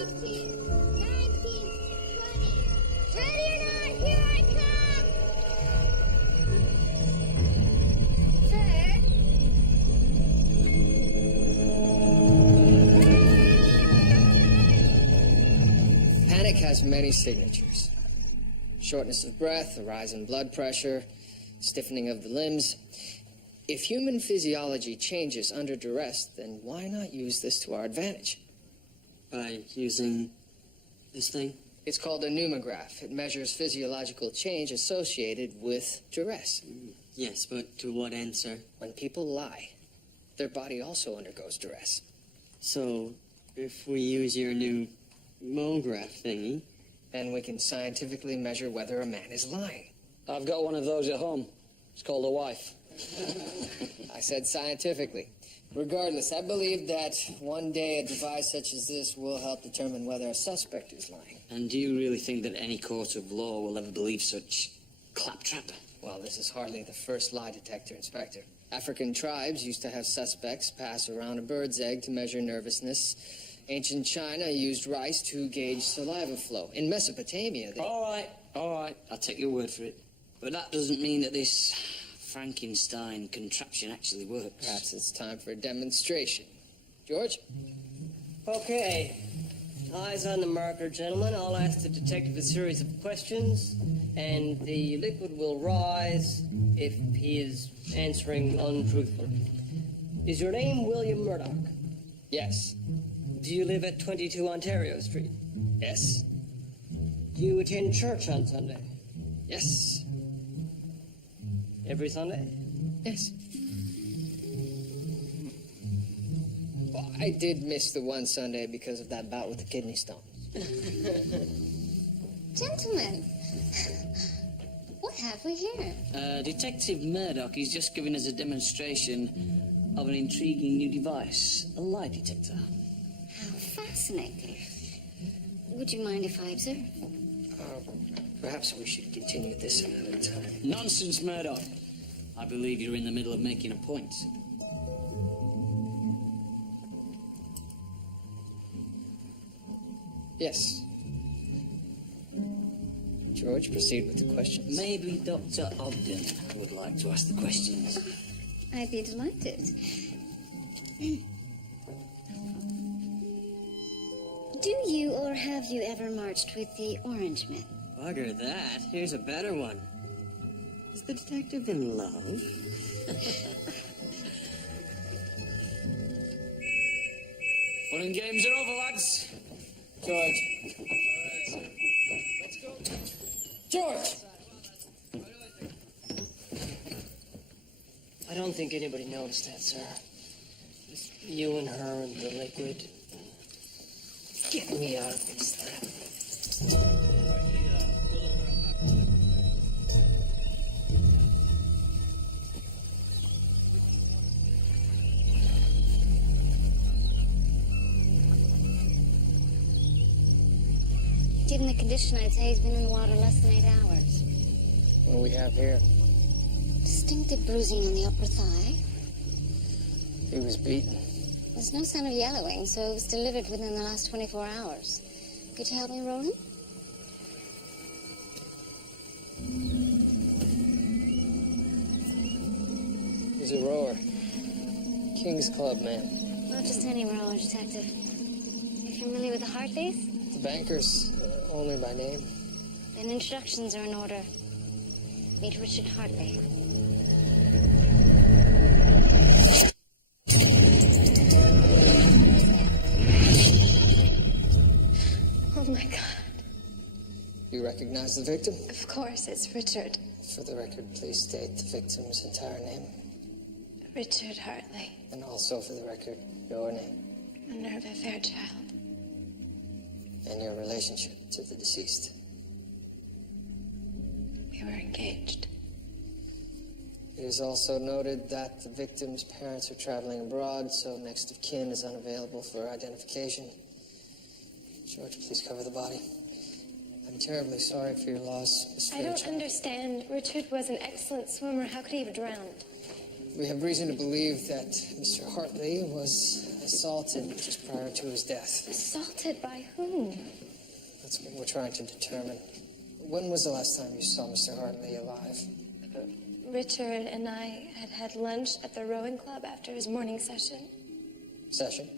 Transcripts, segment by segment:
Ready or not, here I come! Sir? Panic has many signatures. Shortness of breath, a rise in blood pressure, stiffening of the limbs. If human physiology changes under duress, then why not use this to our advantage? By using this thing? It's called a pneumograph. It measures physiological change associated with duress. Yes, but to what end, sir? When people lie, their body also undergoes duress. So, if we use your new MoGraph thingy... Then we can scientifically measure whether a man is lying. I've got one of those at home. It's called a wife. I said scientifically. Regardless, I believe that one day a device such as this will help determine whether a suspect is lying. And do you really think that any court of law will ever believe such claptrap? Well, this is hardly the first lie detector, Inspector. African tribes used to have suspects pass around a bird's egg to measure nervousness. Ancient China used rice to gauge saliva flow. In Mesopotamia, they... All right. I'll take your word for it. But that doesn't mean that this Frankenstein contraption actually works. Perhaps it's time for a demonstration. George? Okay. Eyes on the marker, gentlemen. I'll ask the detective a series of questions, and the liquid will rise if he is answering untruthfully. Is your name William Murdoch? Yes. Do you live at 22 Ontario Street? Yes. Do you attend church on Sunday? Yes. Every Sunday? Yes. Well, I did miss the one Sunday because of that bout with the kidney stones. Gentlemen, what have we here? Detective Murdoch is just giving us a demonstration of an intriguing new device, a lie detector. How fascinating. Would you mind if I observe? Perhaps we should continue this another time. Nonsense, Murdoch. I believe you're in the middle of making a point. Yes. George, proceed with the questions. Maybe Dr. Ogden would like to ask the questions. I'd be delighted. Do you or have you ever marched with the Orange Men? Bugger that. Here's a better one. Is the detective in love? Fun and games are over, lads. George. Let's go. George! I don't think anybody noticed that, sir. Just you and her and the liquid. Get me out of this thing. Given the condition, I'd say he's been in the water less than 8 hours. What do we have here? Distinctive bruising on the upper thigh. He was beaten. There's no sign of yellowing, so it was delivered within the last 24 hours. Could you help me, Roland? He's a rower. King's Club man. Not just any rower, Detective. You familiar with the Hartleys? The bankers, only by name. Then introductions are in order. Meet Richard Hartley. Oh, my God. You recognize the victim? Of course, it's Richard. For the record, please state the victim's entire name. Richard Hartley. And also, for the record, your name. Minerva Fairchild. And your relationship to the deceased. We were engaged. It is also noted that the victim's parents are traveling abroad, so next of kin is unavailable for identification. George, please cover the body. I'm terribly sorry for your loss, Miss I don't Fairchild. understand. Richard was an excellent swimmer. How could he have drowned? We have reason to believe that Mr. Hartley was assaulted just prior to his death. Assaulted by whom? That's what we're trying to determine. When was the last time you saw Mr. Hartley alive? Richard and I had had lunch at the rowing club after his morning session. Session?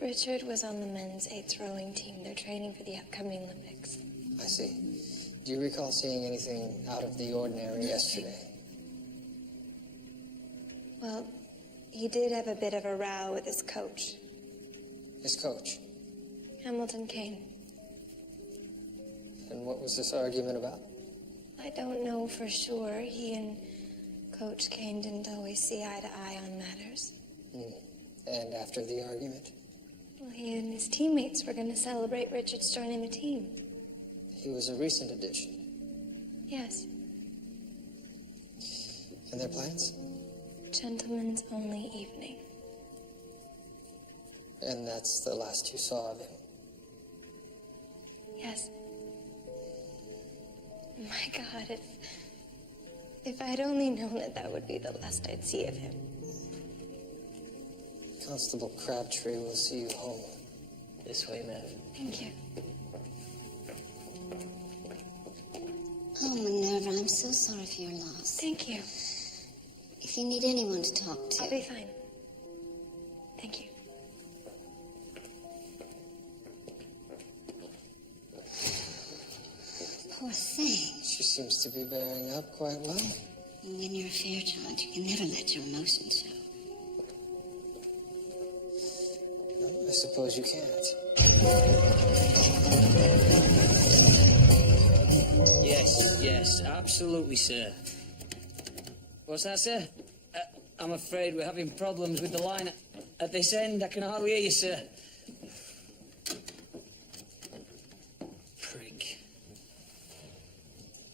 Richard was on the men's 8th rowing team. They're training for the upcoming Olympics. I see. Do you recall seeing anything out of the ordinary yesterday? Well, he did have a bit of a row with his coach. His coach? Hamilton Kane. And what was this argument about? I don't know for sure. He and Coach Kane didn't always see eye to eye on matters. And after the argument? Well, he and his teammates were going to celebrate Richard's joining the team. He was a recent addition. Yes. And their plans? Gentlemen's only evening. And that's the last you saw of him? Yes. My God, if I'd only known that would be the last I'd see of him. Constable Crabtree will see you home. This way, Mav. Thank you. Oh, Minerva, I'm so sorry for your loss. Thank you. If you need anyone to talk to... I'll be fine. Thank you. Poor thing. She seems to be bearing up quite well. When you're a Fairchild, you can never let your emotions show. I suppose you can't. Yes, absolutely, sir. What's that, sir? I'm afraid we're having problems with the line at this end. I can hardly hear you, sir. Prick.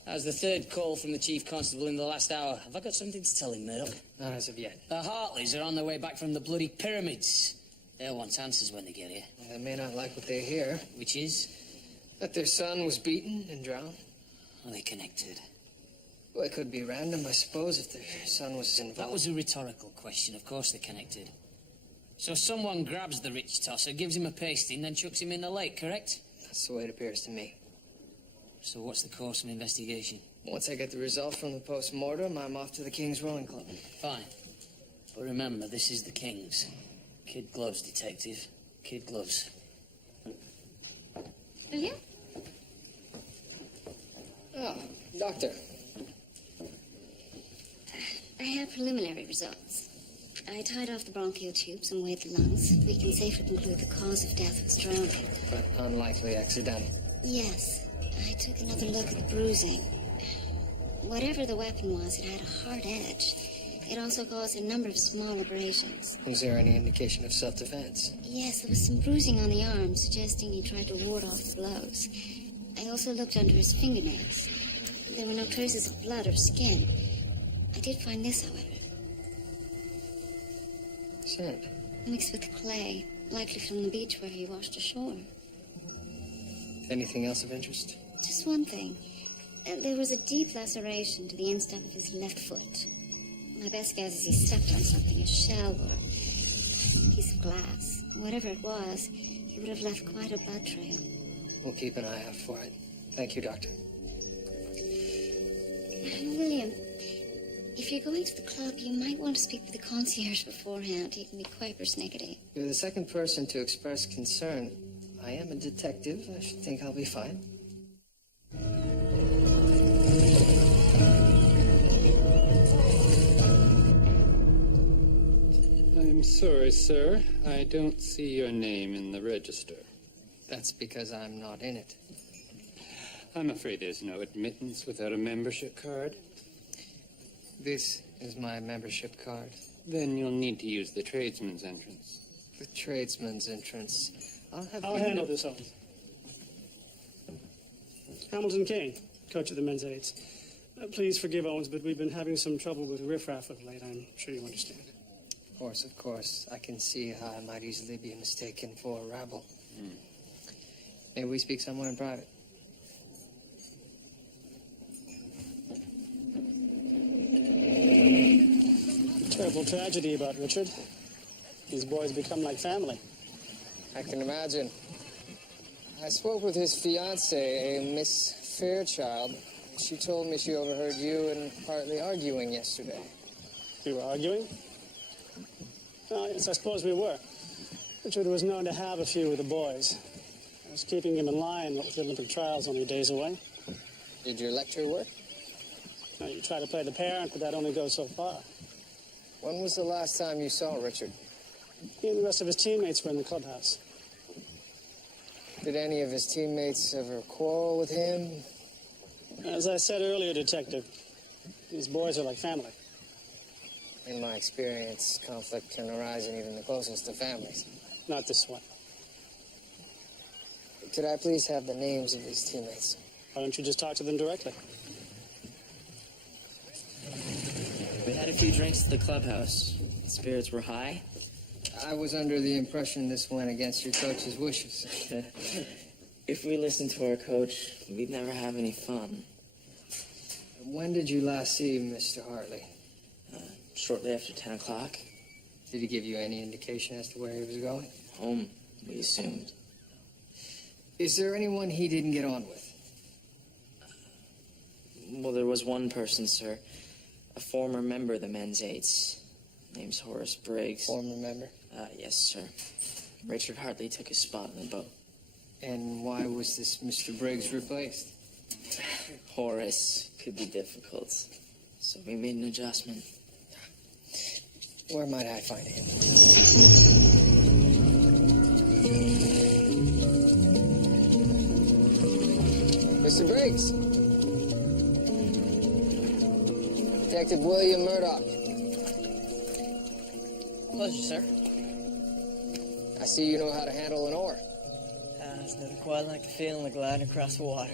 That was the third call from the Chief Constable in the last hour. Have I got something to tell him, Murdoch? Not as of yet. The Hartleys are on their way back from the bloody pyramids. They'll want answers when they get here. They may not like what they hear. Which is? That their son was beaten and drowned. Are they connected? Well, it could be random, I suppose, if their son was involved. That was a rhetorical question. Of course they're connected. So someone grabs the rich tosser, gives him a pasting, then chucks him in the lake, correct? That's the way it appears to me. So what's the course of investigation? Once I get the result from the post-mortem, I'm off to the King's Rowing Club. Fine. But remember, this is the King's. Kid gloves, detective. Kid gloves. William? Oh, doctor. I have preliminary results. I tied off the bronchial tubes and weighed the lungs. We can safely conclude the cause of death was drowning. But unlikely accidental. Yes. I took another look at the bruising. Whatever the weapon was, it had a hard edge. It also caused a number of small abrasions. Was there any indication of self-defense? Yes, there was some bruising on the arm, suggesting he tried to ward off the blows. I also looked under his fingernails. There were no traces of blood or skin. I did find this, however. Sand. Mixed with clay, likely from the beach where he washed ashore. Anything else of interest? Just one thing. There was a deep laceration to the instep of his left foot. My best guess is he stepped on something, a shell or a piece of glass. Whatever it was, he would have left quite a blood trail. We'll keep an eye out for it. Thank you, Doctor. William, if you're going to the club, you might want to speak with the concierge beforehand. He can be quite persnickety. You're the second person to express concern. I am a detective. I should think I'll be fine. I'm sorry, sir. I don't see your name in the register. That's because I'm not in it. I'm afraid there's no admittance without a membership card. This is my membership card. Then you'll need to use the tradesman's entrance. The tradesman's entrance. I'll handle this, Owens. Hamilton Kane, coach of the men's eights. Please forgive Owens, but we've been having some trouble with riffraff of late. I'm sure you understand. Of course. I can see how I might easily be mistaken for a rabble. May we speak somewhere in private? Terrible tragedy about Richard. These boys become like family. I can imagine. I spoke with his fiancée, a Miss Fairchild. She told me she overheard you and Hartley arguing yesterday. We were arguing? Oh, yes, I suppose we were. Richard was known to have a few with the boys. I was keeping him in line with the Olympic trials only days away. Did your lecture work? Now, you try to play the parent, but that only goes so far. When was the last time you saw Richard? He and the rest of his teammates were in the clubhouse. Did any of his teammates ever quarrel with him? As I said earlier, Detective, these boys are like family. In my experience, conflict can arise in even the closest of families. Not this one. Could I please have the names of his teammates? Why don't you just talk to them directly? We had a few drinks at the clubhouse. Spirits were high. I was under the impression this went against your coach's wishes. If we listened to our coach, we'd never have any fun. When did you last see Mr. Hartley? Shortly after 10 o'clock. Did he give you any indication as to where he was going? Home, we assumed. Is there anyone he didn't get on with? Well, there was one person, sir. A former member of the men's eights. Name's Horace Briggs. Former member? Yes, sir. Richard Hartley took his spot in the boat. And why was this Mr. Briggs replaced? Horace could be difficult, so we made an adjustment. Where might I find him? Mr. Briggs. Detective William Murdoch. Pleasure, sir. I see you know how to handle an oar. It's never quite like the feeling of gliding across the water.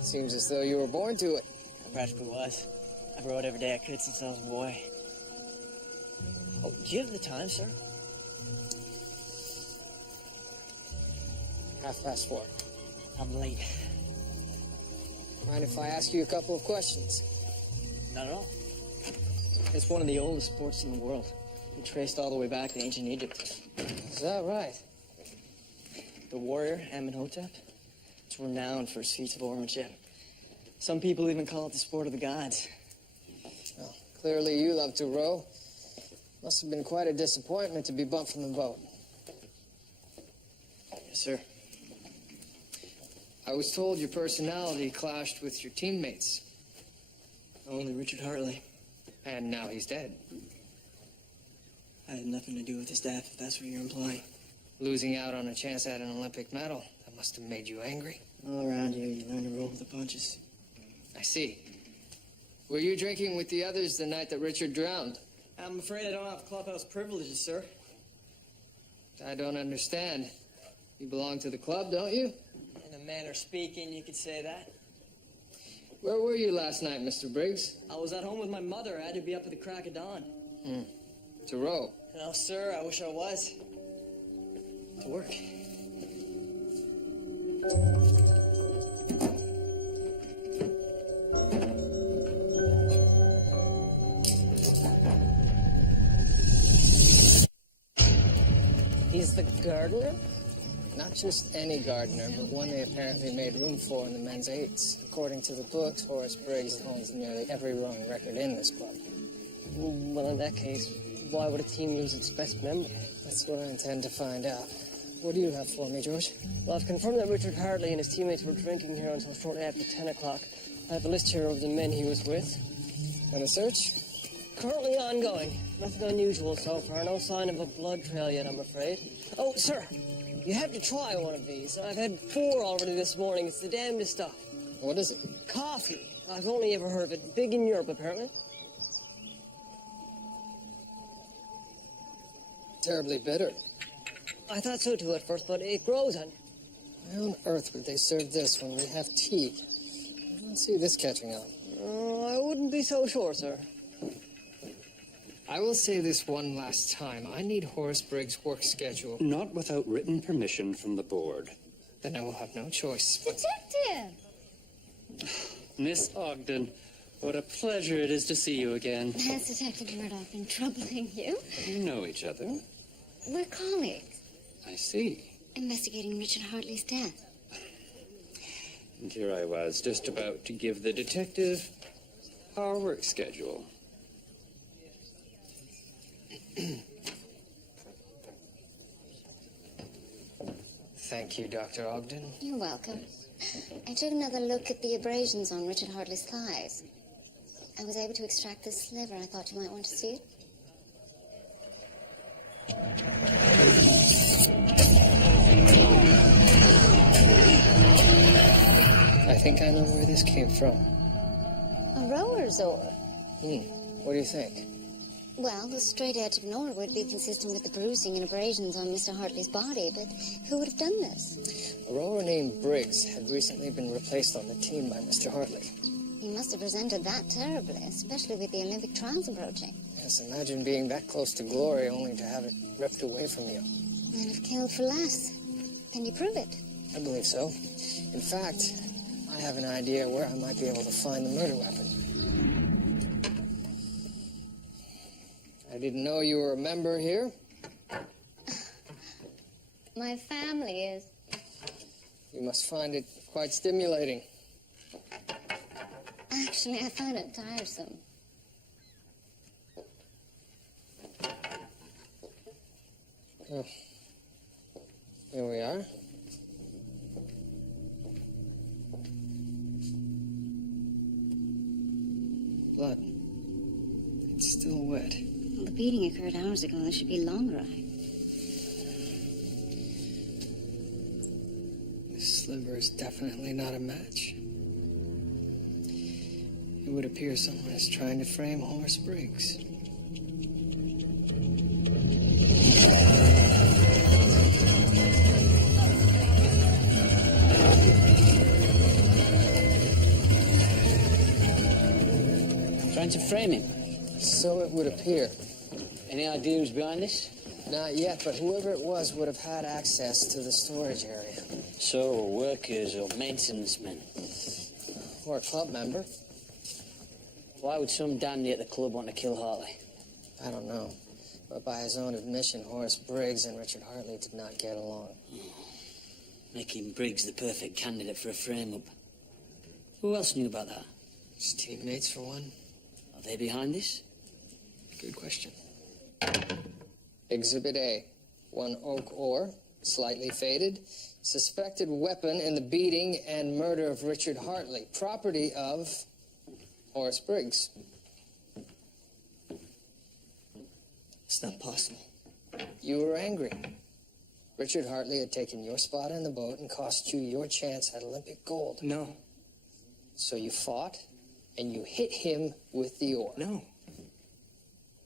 Seems as though you were born to it. I practically was. I've rowed every day I could since I was a boy. Oh, do you have the time, sir? 4:30. I'm late. Mind if I ask you a couple of questions? Not at all. It's one of the oldest sports in the world. We traced all the way back to ancient Egypt. Is that right? The warrior, Amenhotep, is renowned for his feats of oarsmanship. Some people even call it the sport of the gods. Well, clearly you love to row. Must have been quite a disappointment to be bumped from the boat. Yes, sir. I was told your personality clashed with your teammates. Only Richard Hartley. And now he's dead. I had nothing to do with his death, if that's what you're implying. Losing out on a chance at an Olympic medal. That must have made you angry. All around here, you learn to roll with the punches. I see. Were you drinking with the others the night that Richard drowned? I'm afraid I don't have clubhouse privileges, sir. I don't understand. You belong to the club, don't you? In a manner of speaking, you could say that. Where were you last night, Mr. Briggs? I was at home with my mother. I had to be up at the crack of dawn. To row. No, sir, I wish I was. To work. He's the gardener? Not just any gardener, but one they apparently made room for in the men's eights. According to the books, Horace Briggs owns nearly every rowing record in this club. Well, in that case, why would a team lose its best member? That's what I intend to find out. What do you have for me, George? Well, I've confirmed that Richard Hartley and his teammates were drinking here until shortly after 10 o'clock. I have a list here of the men he was with. And the search? Currently ongoing. Nothing unusual so far. No sign of a blood trail yet, I'm afraid. Oh, sir, you have to try one of these. I've had 4 already this morning. It's the damnedest stuff. What is it? Coffee. I've only ever heard of it. Big in Europe, apparently. Terribly bitter. I thought so too at first, but it grows on you. Why on earth would they serve this when we have tea? I don't see this catching on. Oh, I wouldn't be so sure, sir. I will say this one last time. I need Horace Briggs' work schedule. Not without written permission from the board. Then I will have no choice. Detective! Miss Ogden, what a pleasure it is to see you again. Has Detective Murdoch been troubling you? You know each other. We're colleagues, I see. investigating Richard Hartley's death. And here I was, just about to give the detective our work schedule. Thank you, Dr. Ogden. You're welcome. I took another look at the abrasions on Richard Hartley's thighs. I was able to extract this sliver. I thought you might want to see it. I think I know where this came from. A rower's oar. What do you think? Well, the straight edge of an oar would be consistent with the bruising and abrasions on Mr. Hartley's body, but who would have done this? A rower named Briggs had recently been replaced on the team by Mr. Hartley. He must have resented that terribly, especially with the Olympic trials approaching. Yes, imagine being that close to glory only to have it ripped away from you. Men have killed for less. Can you prove it? I believe so. In fact, I have an idea where I might be able to find the murder weapon. I didn't know you were a member here. My family is. You must find it quite stimulating. Actually, I find it tiresome. Oh. Here we are. Blood. It's still wet. Well, the beating occurred hours ago. This should be long dry. This sliver is definitely not a match. It would appear someone is trying to frame Horace Briggs. Trying to frame him. So it would appear. Any idea who's behind this? Not yet, but whoever it was would have had access to the storage area. So, workers or maintenance men. Or a club member. Why would some dandy at the club want to kill Hartley? I don't know. But by his own admission, Horace Briggs and Richard Hartley did not get along. Making Briggs the perfect candidate for a frame-up. Who else knew about that? His teammates, for one. Are they behind this? Good question. Exhibit A. One oak oar, slightly faded. Suspected weapon in the beating and murder of Richard Hartley. Property of Horace Briggs. It's not possible. You were angry. Richard Hartley had taken your spot in the boat and cost you your chance at Olympic gold. No. So you fought, and you hit him with the oar. No.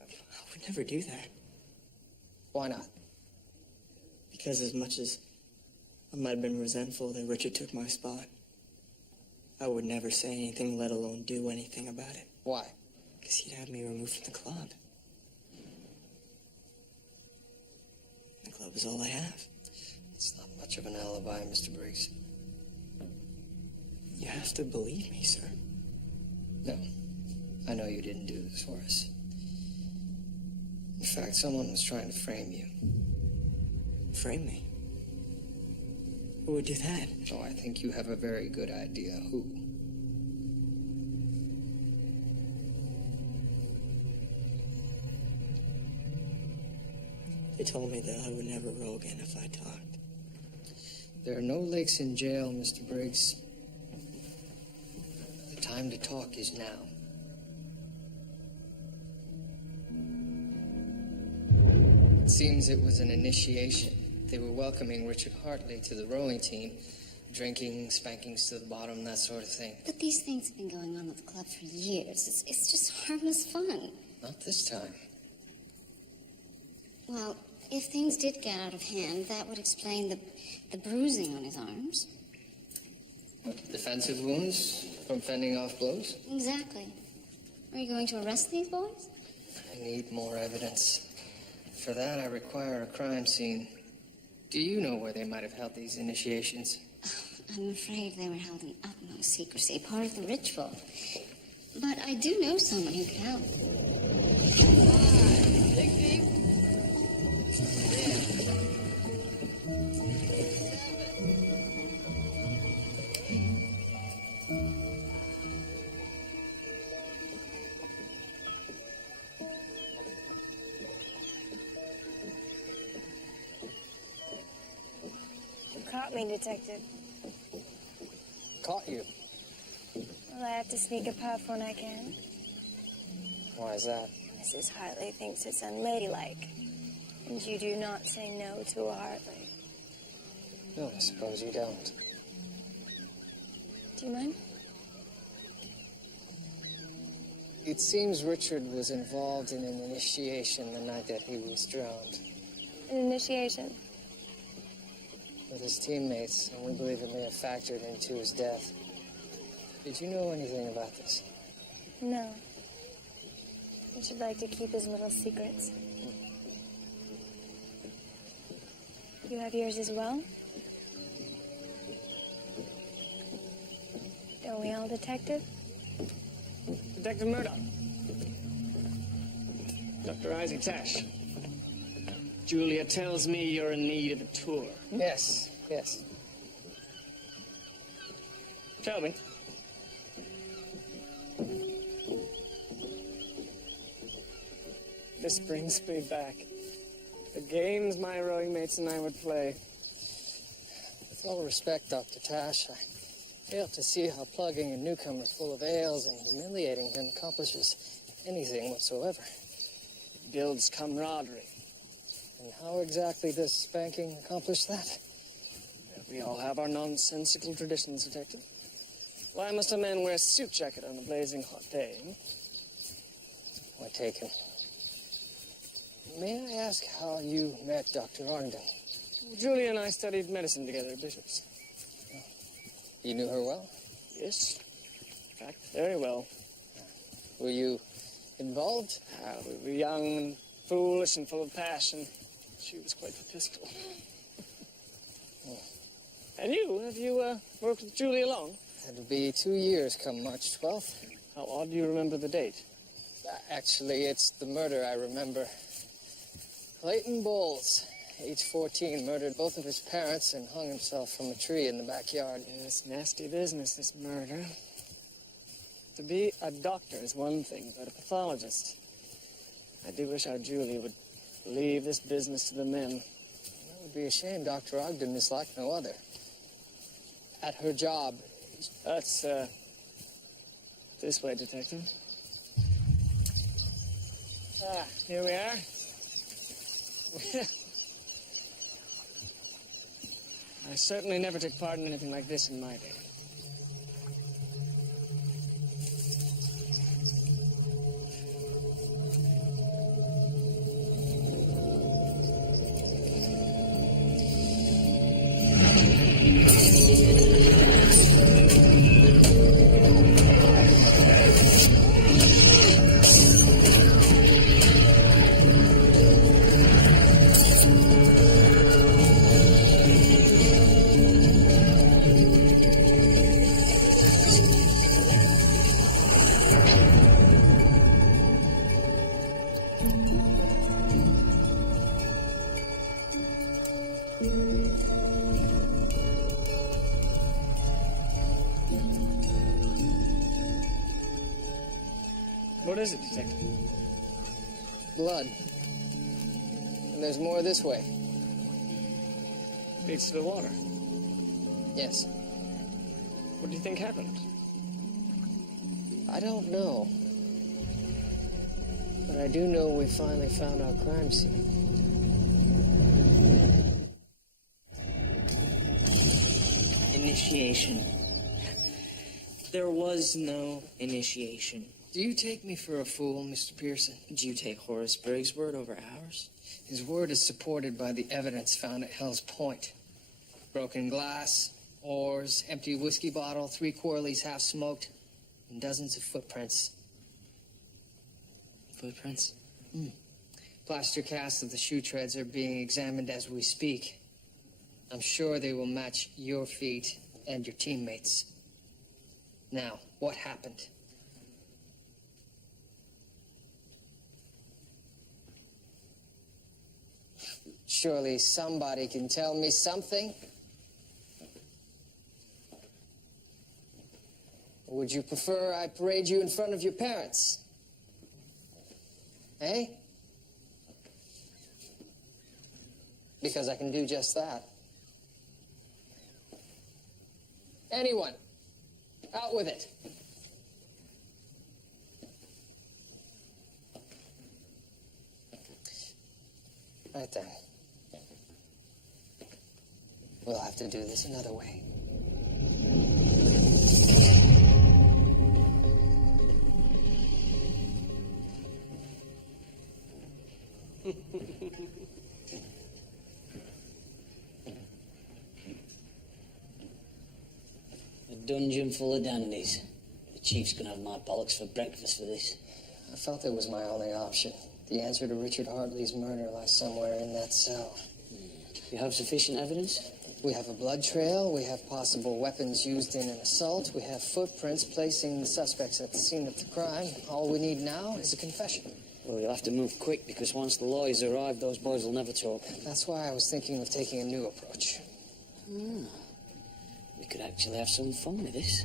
I would never do that. Why not? Because as much as I might have been resentful that Richard took my spot, I would never say anything, let alone do anything about it. Why? Because he'd have me removed from the club. The club is all I have. It's not much of an alibi, Mr. Briggs. You have to believe me, sir. No. I know you didn't do this, Horace. In fact, someone was trying to frame you. Frame me? Who would do that? Oh, I think you have a very good idea who. They told me that I would never row again if I talked. There are no lakes in jail, Mr. Briggs. The time to talk is now. It seems it was an initiation. They were welcoming Richard Hartley to the rowing team. Drinking, spankings to the bottom, that sort of thing. But these things have been going on at the club for years. It's just harmless fun. Not this time. Well, if things did get out of hand, that would explain the bruising on his arms. What, defensive wounds from fending off blows? Exactly. Are you going to arrest these boys? I need more evidence. For that, I require a crime scene. Do you know where they might have held these initiations? I'm afraid they were held in utmost secrecy, part of the ritual. But I do know someone who can help. You caught me, Detective. Caught you. Well, I have to sneak a puff when I can. Why is that? Mrs. Hartley thinks it's unladylike. And you do not say no to a Hartley. No, I suppose you don't. Do you mind? It seems Richard was involved in an initiation the night that he was drowned An initiation. with his teammates, and we believe it may have factored into his death. Did you know anything about this? No. I should like to keep his little secrets. You have yours as well? Don't we all, Detective? Detective Murdoch. Dr. Isaac Tash. Julia tells me you're in need of a tour. Yes. Tell me. This brings me back. The games my rowing mates and I would play. With all respect, Dr. Tash, I fail to see how plugging a newcomer full of ales and humiliating him accomplishes anything whatsoever. It builds camaraderie. And how exactly does spanking accomplish that? We all have our nonsensical traditions, Detective. Why must a man wear a suit jacket on a blazing hot day? Point taken. May I ask how you met Dr. Arndon? Julia and I studied medicine together at Bishop's. You knew her well? Yes. In fact, very well. Were you involved? We were young and foolish and full of passion. She was quite the pistol. And you? Have you worked with Julia long? It'll be 2 years come March 12th. How odd you remember the date. Actually, it's the murder I remember. Clayton Bowles, age 14, murdered both of his parents and hung himself from a tree in the backyard. Yes, nasty business, this murder. To be a doctor is one thing, but a pathologist. I do wish our Julia would leave this business to the men. That would be a shame. Dr. Ogden is like no other. At her job. That's, this way, Detective. Here we are. I certainly never took part in anything like this in my day. What is it, Detective? Blood. And there's more this way. Leads to the water. Yes. What do you think happened? I don't know. But I do know we finally found our crime scene. Initiation. There was no initiation. Do you take me for a fool, Mr. Pearson? Do you take Horace Briggs' word over ours? His word is supported by the evidence found at Hell's Point. Broken glass, oars, empty whiskey bottle, 3 Quarleys half smoked, and dozens of footprints. Footprints? Plaster casts of the shoe treads are being examined as we speak. I'm sure they will match your feet and your teammates. Now, what happened? Surely somebody can tell me something? Or would you prefer I parade you in front of your parents? Eh? Because I can do just that. Anyone? Out with it. Right then. We'll have to do this another way. A dungeon full of dandies. The chief's gonna have my bollocks for breakfast for this. I felt it was my only option. The answer to Richard Hartley's murder lies somewhere in that cell. You have sufficient evidence? We have a blood trail, we have possible weapons used in an assault, we have footprints placing the suspects at the scene of the crime. All we need now is a confession. Well, you'll have to move quick, because once the lawyers arrive, those boys will never talk. That's why I was thinking of taking a new approach. We could actually have some fun with this.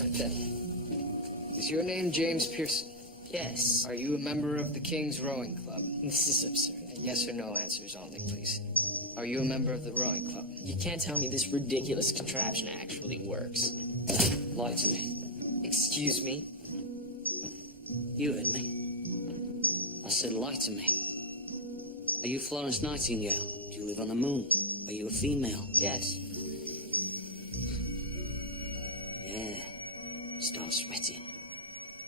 Right then. Is your name James Pearson? Yes. Are you a member of the King's Rowing Club? This is absurd. Yes or no answers only, please. Are you a member of the rowing club? You can't tell me this ridiculous contraption actually works. Lie to me. Excuse me? You heard me. I said lie to me. Are you Florence Nightingale? Do you live on the moon? Are you a female? Yes. Yeah. Start sweating.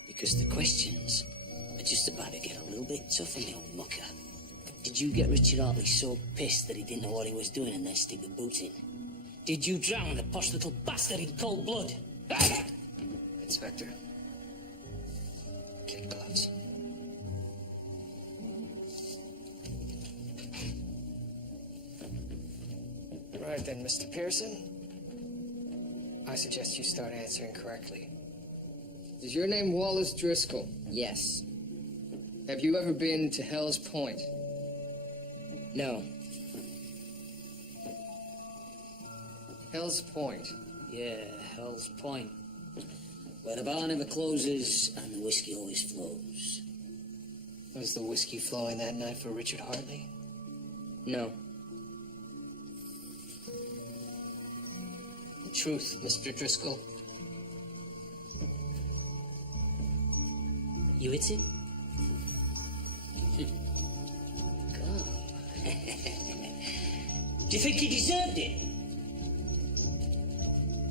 Because the questions are just about to get a little bit tougher, me old mucker. Did you get Richard Hartley so pissed that he didn't know what he was doing and then stick the boot in? Did you drown the posh little bastard in cold blood? Inspector. Kid gloves. Right then, Mr. Pearson. I suggest you start answering correctly. Is your name Wallace Driscoll? Yes. Have you ever been to Hell's Point? No. Hell's Point. Yeah, Hell's Point. Where the bar never closes and the whiskey always flows. Was the whiskey flowing that night for Richard Hartley? No. The truth, Mr. Driscoll. You hit him? Do you think he deserved it?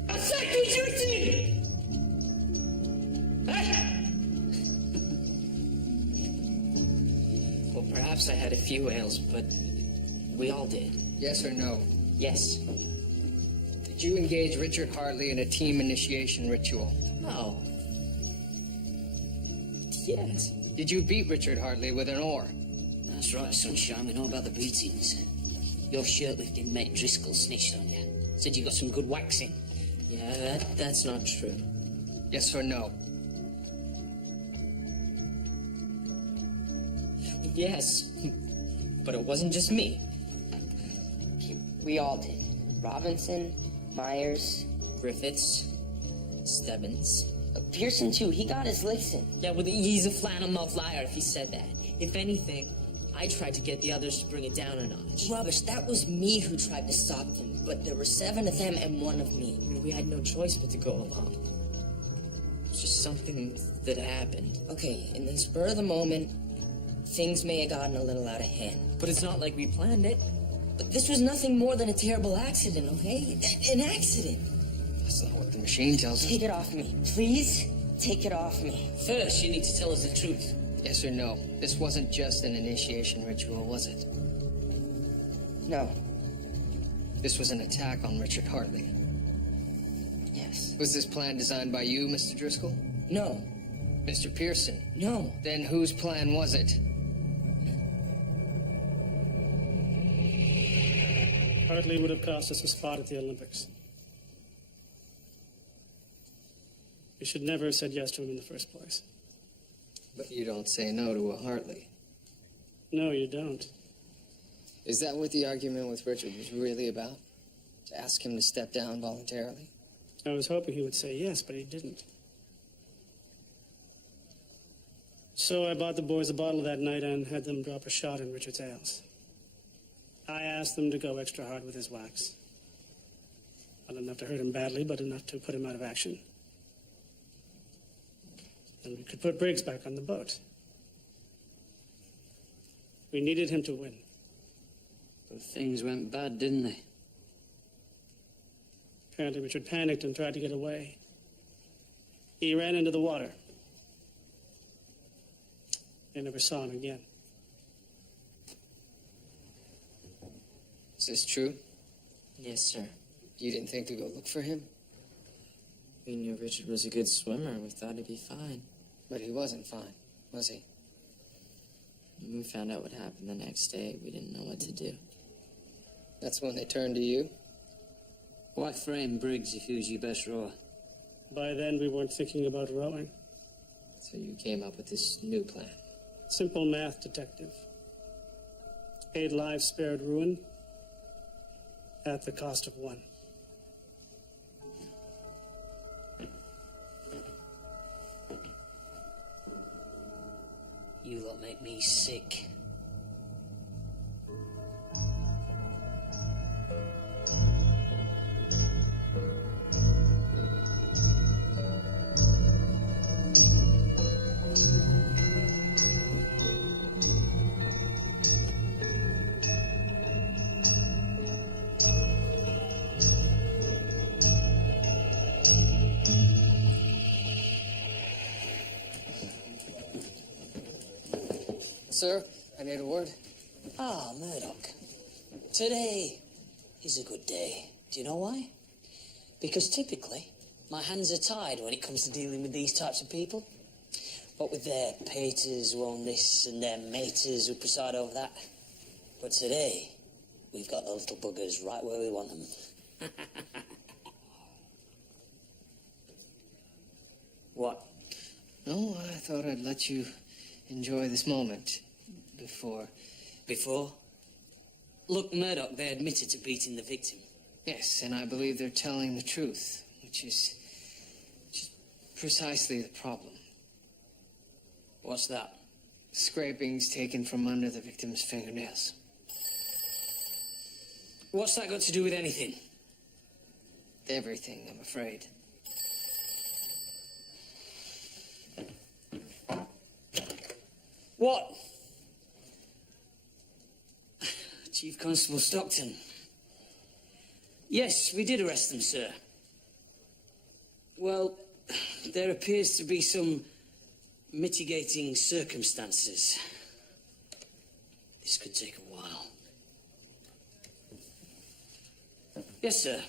I said, did you hit him? Well, perhaps I had a few ales, but we all did. Yes or no? Yes. Did you engage Richard Hartley in a team initiation ritual? No. Yes. Did you beat Richard Hartley with an oar? That's right, sunshine. We know about the beatings. Your shirt-lifting mate Driscoll snitched on you. Said you got some good waxing. Yeah, that's not true. Yes or no? Yes, but it wasn't just me. We all did. Robinson, Myers, Griffiths, Stebbins. Pearson, too. He got his licks in. Yeah, well, he's a flannel-mouthed liar if he said that. If anything, I tried to get the others to bring it down a notch. Rubbish, that was me who tried to stop them, but there were 7 of them and 1 of me. I mean, we had no choice but to go along. It was just something that happened. Okay, in the spur of the moment, things may have gotten a little out of hand. But it's not like we planned it. But this was nothing more than a terrible accident, okay? An accident. That's not what the machine tells us. Take it off me. Please, take it off me. First, you need to tell us the truth. Yes or no? This wasn't just an initiation ritual, was it? No. This was an attack on Richard Hartley. Yes. Was this plan designed by you, Mr. Driscoll? No. Mr. Pearson? No. Then whose plan was it? Hartley would have cost us a spot at the Olympics. We should never have said yes to him in the first place. But you don't say no to a Hartley. No, you don't. Is that what the argument with Richard was really about? To ask him to step down voluntarily? I was hoping he would say yes, but he didn't. So I bought the boys a bottle that night and had them drop a shot in Richard's ales. I asked them to go extra hard with his wax. Not enough to hurt him badly, but enough to put him out of action. And we could put Briggs back on the boat. We needed him to win. But things went bad, didn't they? Apparently Richard panicked and tried to get away. He ran into the water. They never saw him again. Is this true? Yes, sir. You didn't think to go look for him? We knew Richard was a good swimmer. We thought he'd be fine. But he wasn't fine, was he? When we found out what happened the next day, we didn't know what to do. That's when they turned to you? Why frame Briggs if he was your best rower? By then, we weren't thinking about rowing. So you came up with this new plan? Simple math, detective. 8 lives spared ruin at the cost of 1. You lot make me sick. Sir, I need a word. Ah, Murdoch. Today is a good day. Do you know why? Because typically, my hands are tied when it comes to dealing with these types of people. What with their paters who own this and their maters who preside over that. But today, we've got the little buggers right where we want them. What? No, I thought I'd let you enjoy this moment before... Before? Look, Murdoch, they admitted to beating the victim. Yes, and I believe they're telling the truth, which is precisely the problem. What's that? Scrapings taken from under the victim's fingernails. What's that got to do with anything? Everything, I'm afraid. What? Chief Constable Stockton. Yes, we did arrest them, sir. Well, there appears to be some mitigating circumstances. This could take a while. Yes, sir.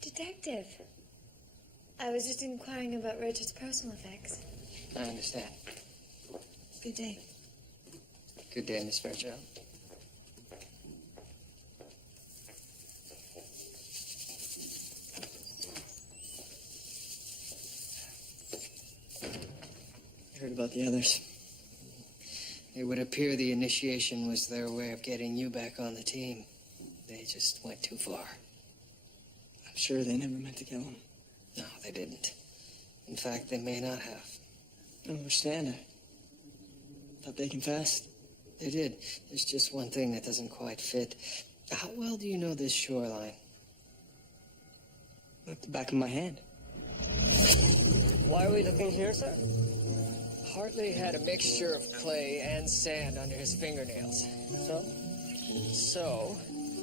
Detective, I was just inquiring about Richard's personal effects. I understand. Good day. Good day, Miss Fairchild. I heard about the others. It would appear the initiation was their way of getting you back on the team. They just went too far. I'm sure they never meant to kill him. No, they didn't. In fact, they may not have. I don't understand. I thought they confessed. They did. There's just one thing that doesn't quite fit. How well do you know this shoreline? Like the back of my hand. Why are we looking here, sir? Hartley had a mixture of clay and sand under his fingernails. So,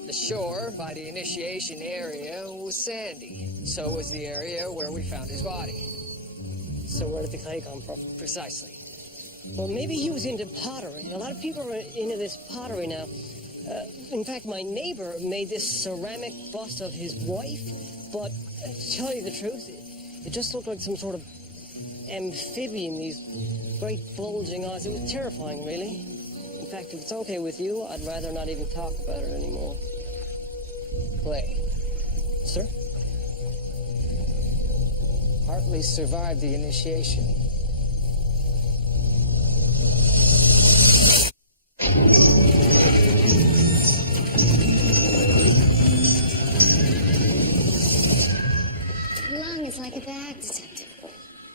the shore by the initiation area was sandy. So was the area where we found his body. So where did the clay come from? Precisely. Well, maybe he was into pottery. A lot of people are into this pottery now. In fact, my neighbor made this ceramic bust of his wife, but to tell you the truth, it just looked like some sort of amphibian, these great bulging eyes. It was terrifying, really. In fact, if it's okay with you, I'd rather not even talk about it anymore. Clay, Sir? Hartley survived the initiation. The lung is like a bag, Detective.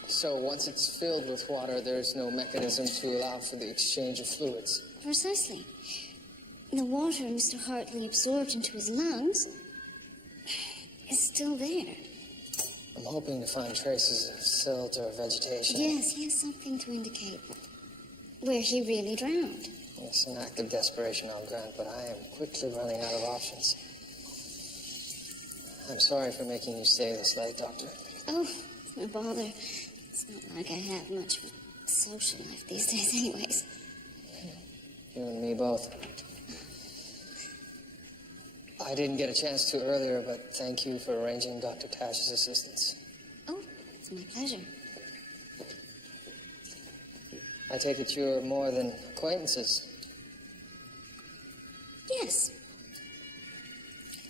So once it's filled with water, there's no mechanism to allow for the exchange of fluids. Precisely. The water Mr. Hartley absorbed into his lungs is still there. I'm hoping to find traces of silt or vegetation. Yes, something to indicate where he really drowned. It's an act of desperation, I'll grant, but I am quickly running out of options. I'm sorry for making you stay this late, Doctor. Oh, it's no bother. It's not like I have much of a social life these days anyways. You and me both. I didn't get a chance to earlier, but thank you for arranging Dr. Tash's assistance. Oh, it's my pleasure. I take it you're more than acquaintances. Yes.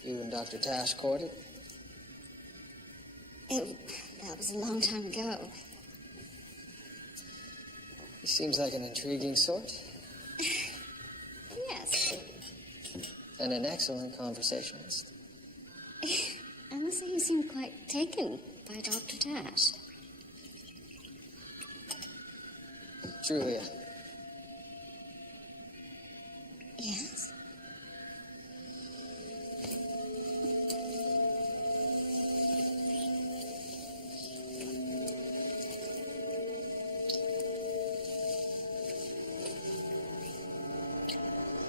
You and Dr. Tash courted? That was a long time ago. He seems like an intriguing sort. Yes. And an excellent conversationalist. I must say you seemed quite taken by Dr. Tash. Julia, Yes?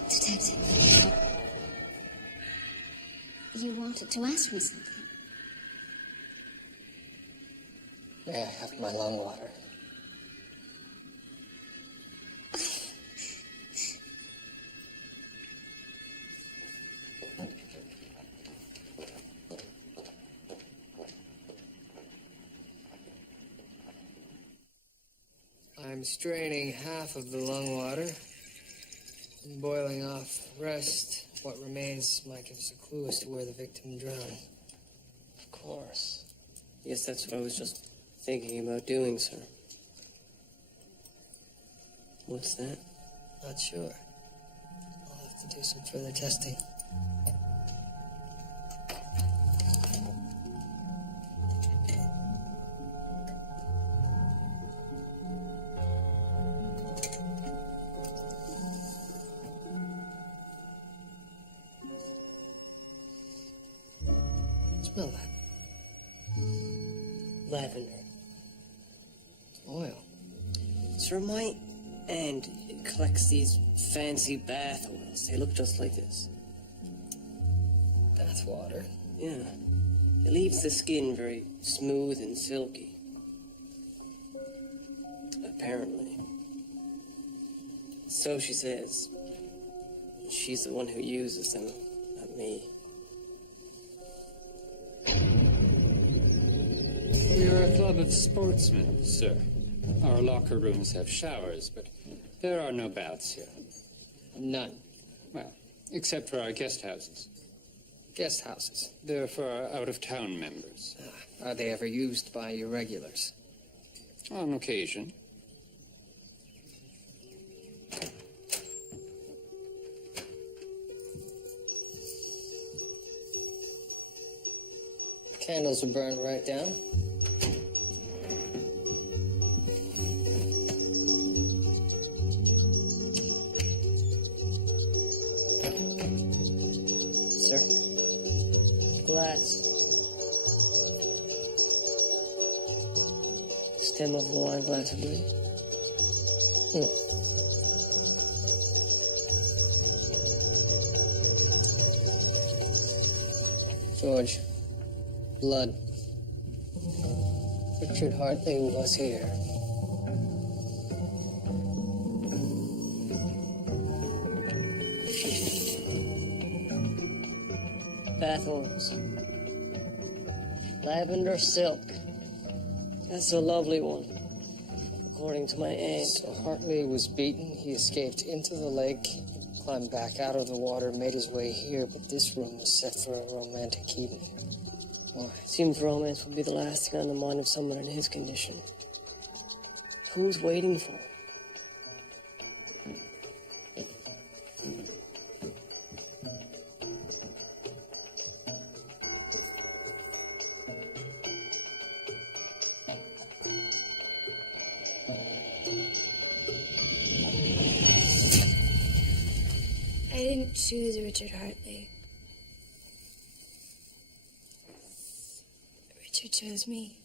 Detective. You wanted to ask me something. may I have my lung water? I'm straining half of the lung water and boiling off the rest. What remains might give us a clue as to where the victim drowned. Of course. Yes, that's what I was just thinking about doing, sir. What's that? Not sure. I'll have to do some further testing. Smell that. Lavender. Oil. Sir, my aunt collects these fancy bath oils. They look just like this. Bath water. Yeah. It leaves the skin very smooth and silky. Apparently. So she says. She's the one who uses them, not me. We are a club of sportsmen, sir. Our locker rooms have showers, but there are no baths here. None. Well, except for our guest houses. Guest houses. They're for our out-of-town members. Are they ever used by your regulars? On occasion. Candles are burned right down. Sir? Glass. Stem of a wine glass, I believe. George. Blood. Richard Hartley was here. bath oils. Lavender silk. That's a lovely one, according to my aunt. So Hartley was beaten, he escaped into the lake, climbed back out of the water, made his way here, but this room was set for a romantic evening. Why? Seems romance would be the last thing on the mind of someone in his condition. Who's waiting for him? I didn't choose Richard Hartley. Richard chose me.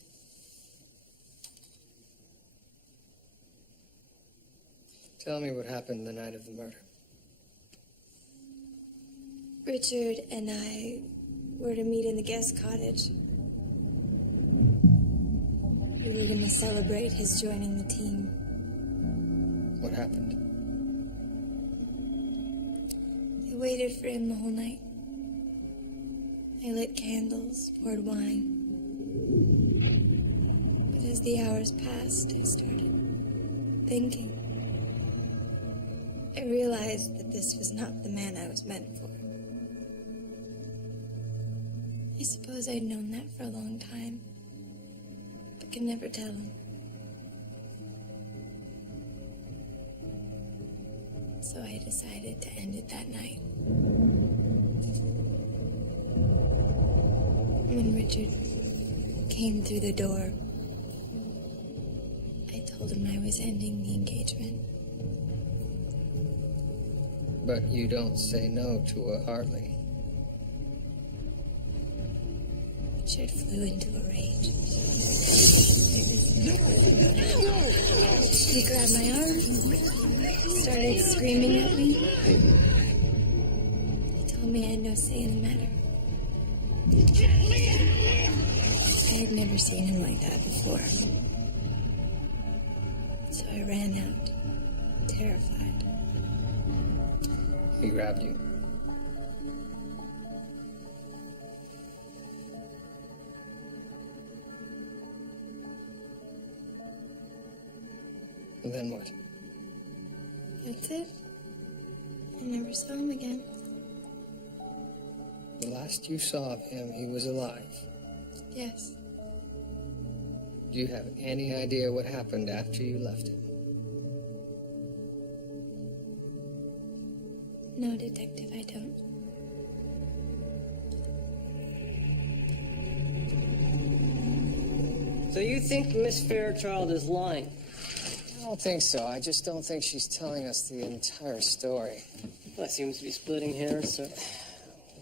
Tell me what happened the night of the murder. Richard and I were to meet in the guest cottage. We were going to celebrate his joining the team. What happened? I waited for him the whole night. I lit candles, poured wine. But as the hours passed, I started thinking. I realized that this was not the man I was meant for. I suppose I'd known that for a long time, but could never tell him. So I decided to end it that night. When Richard came through the door, I told him I was ending the engagement. But you don't say no to a Hartley. Richard flew into a rage. He grabbed my arm, started screaming at me. He told me I had no say in the matter. I had never seen him like that before. So I ran out, terrified. He grabbed you. And then what? That's it. I never saw him again. The last you saw of him, he was alive. Yes. Do you have any idea what happened after you left him? No, Detective, I don't. So you think Miss Fairchild is lying? I don't think so. I just don't think she's telling us the entire story. Well, that seems to be splitting hairs, sir.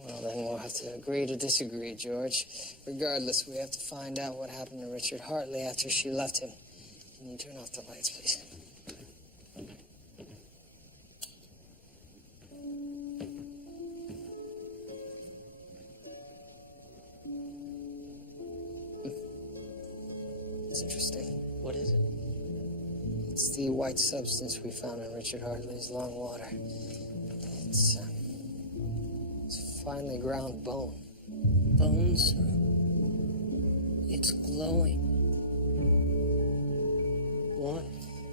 Well, then we'll have to agree to disagree, George. Regardless, we have to find out what happened to Richard Hartley after she left him. Can you turn off the lights, please? It's interesting. What is it? It's the white substance we found in Richard Hartley's long water. It's finely ground bone. Bones? It's glowing. Why?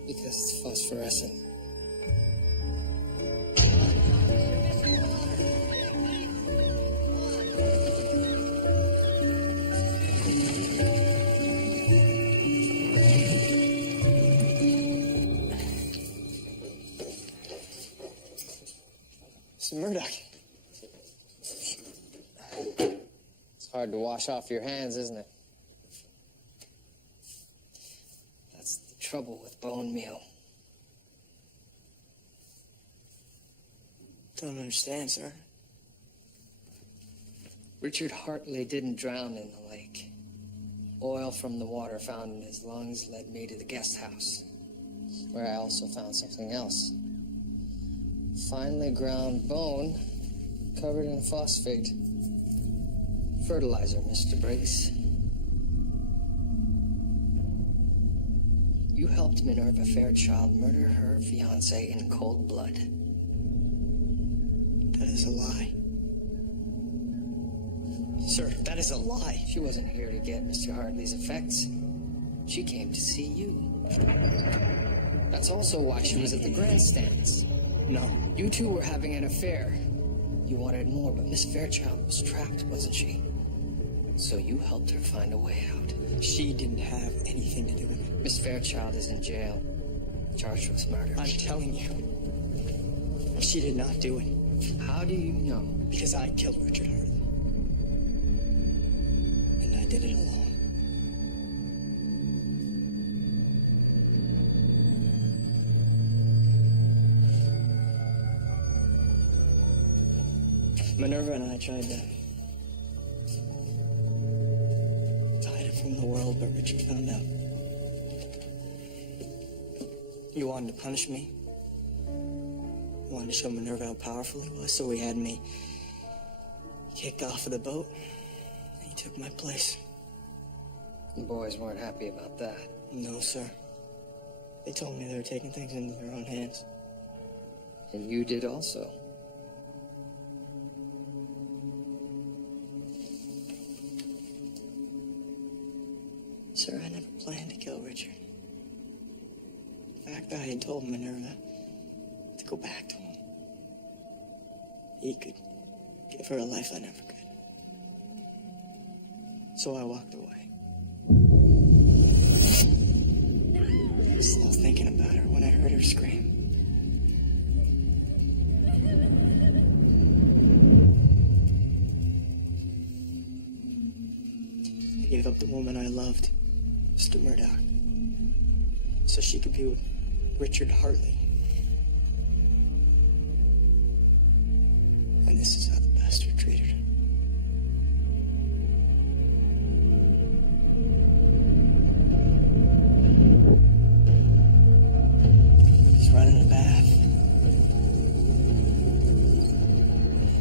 Because it's phosphorescent. Mr. Murdoch. It's hard to wash off your hands, isn't it? That's the trouble with bone meal. Don't understand, sir. Richard Hartley didn't drown in the lake. Oil from the water found in his lungs led me to the guest house, where I also found something else. Finely ground bone covered in phosphate. Fertilizer, Mr. Briggs. You helped Minerva Fairchild murder her fiancé in cold blood. That is a lie. Sir, that is a lie. She wasn't here to get Mr. Hartley's effects. She came to see you. That's also why she was at the grandstands. No. You two were having an affair. You wanted more, but Miss Fairchild was trapped, wasn't she? So you helped her find a way out. She didn't have anything to do with it. Miss Fairchild is in jail, charged with murder. I'm telling you, she did not do it. How do you know? Because I killed Richard Hartley. And I did it alone. Minerva and I tried to hide it from the world, but Richard found out. He wanted to punish me. He wanted to show Minerva how powerful he was, so he had me kicked off of the boat, and he took my place. The boys weren't happy about that. No, sir. They told me they were taking things into their own hands. And you did also. Sir, I never planned to kill Richard. In fact, I had told Minerva to go back to him. He could give her a life I never could. So I walked away. I was still thinking about her when I heard her scream. I gave up the woman I loved, Mr. Murdoch, so she could be with Richard Hartley. And this is how the bastard treated her. He's running a bath.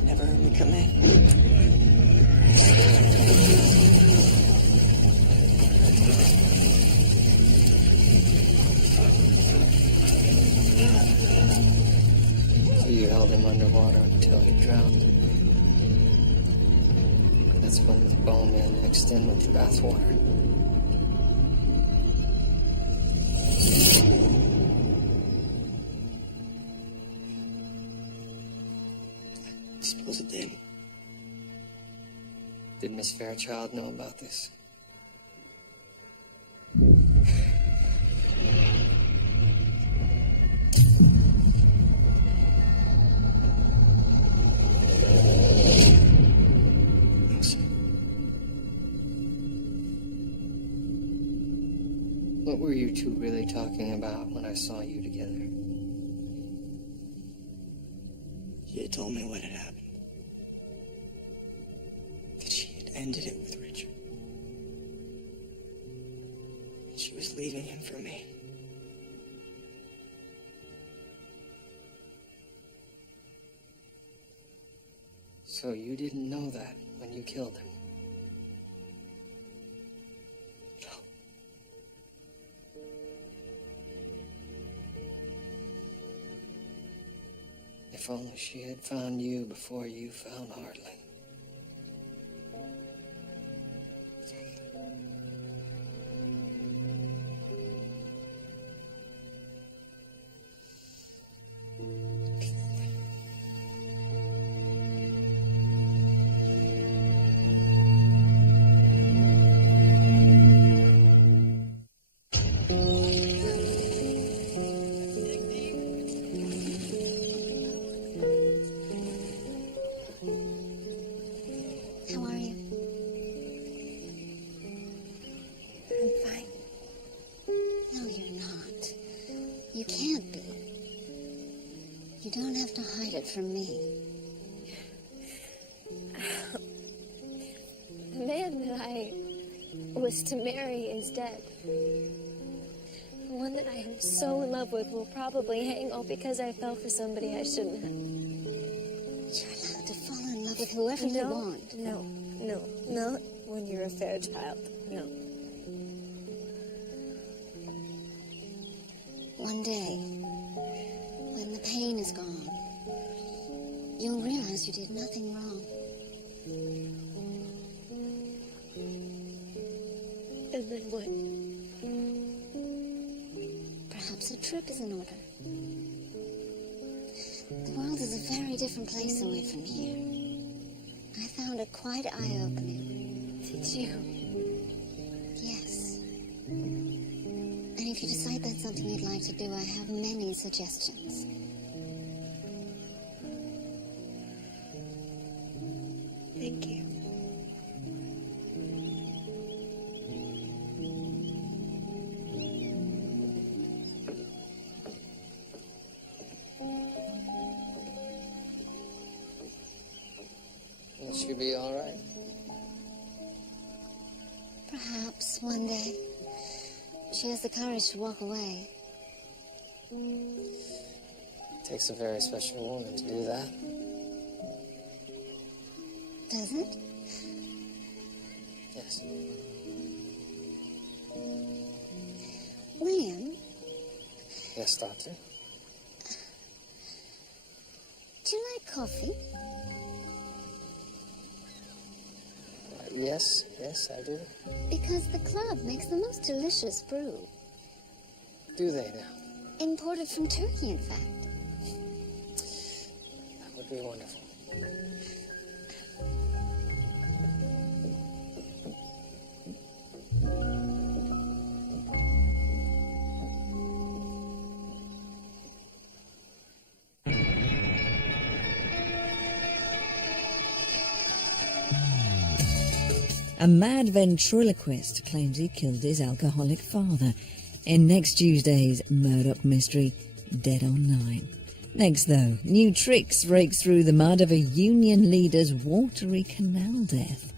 Never heard me come in. So you held him underwater until he drowned. That's when the bowman mixed in with the bathwater. I suppose it did. Did Miss Fairchild know about this? No, sir. What were you two really talking about when I saw you together? She had told me what had happened. That she had ended it with Richard. And she was leaving him for me. So you didn't know that when you killed him? No. If only she had found you before you found Hartley. How are you? I'm fine. No, you're not. You can't be. You don't have to hide it from me. The man that I was to marry is dead. The one that I am so in love with will probably hang all because I fell for somebody I shouldn't have. You're allowed to fall in love with whoever you want. No, not when you're a fair child. No. One day, when the pain is gone, you'll realize you did nothing wrong. And then what? Perhaps a trip is in order. The world is a very different place away from here. I found it quite eye-opening. Did you? Yes. And if you decide that's something you'd like to do, I have many suggestions. Thank you. Will she be all right? Perhaps one day she has the courage to walk away. It takes a very special woman to do that. Does it? Yes. William, Yes, Doctor. do you like coffee? Yes, I do. Because the club makes the most delicious brew. Do they now? Imported from Turkey, in fact. That would be wonderful. A mad ventriloquist claims he killed his alcoholic father in next Tuesday's Murdoch mystery, Dead on 9. Next, though, new tricks rake through the mud of a union leader's watery canal death.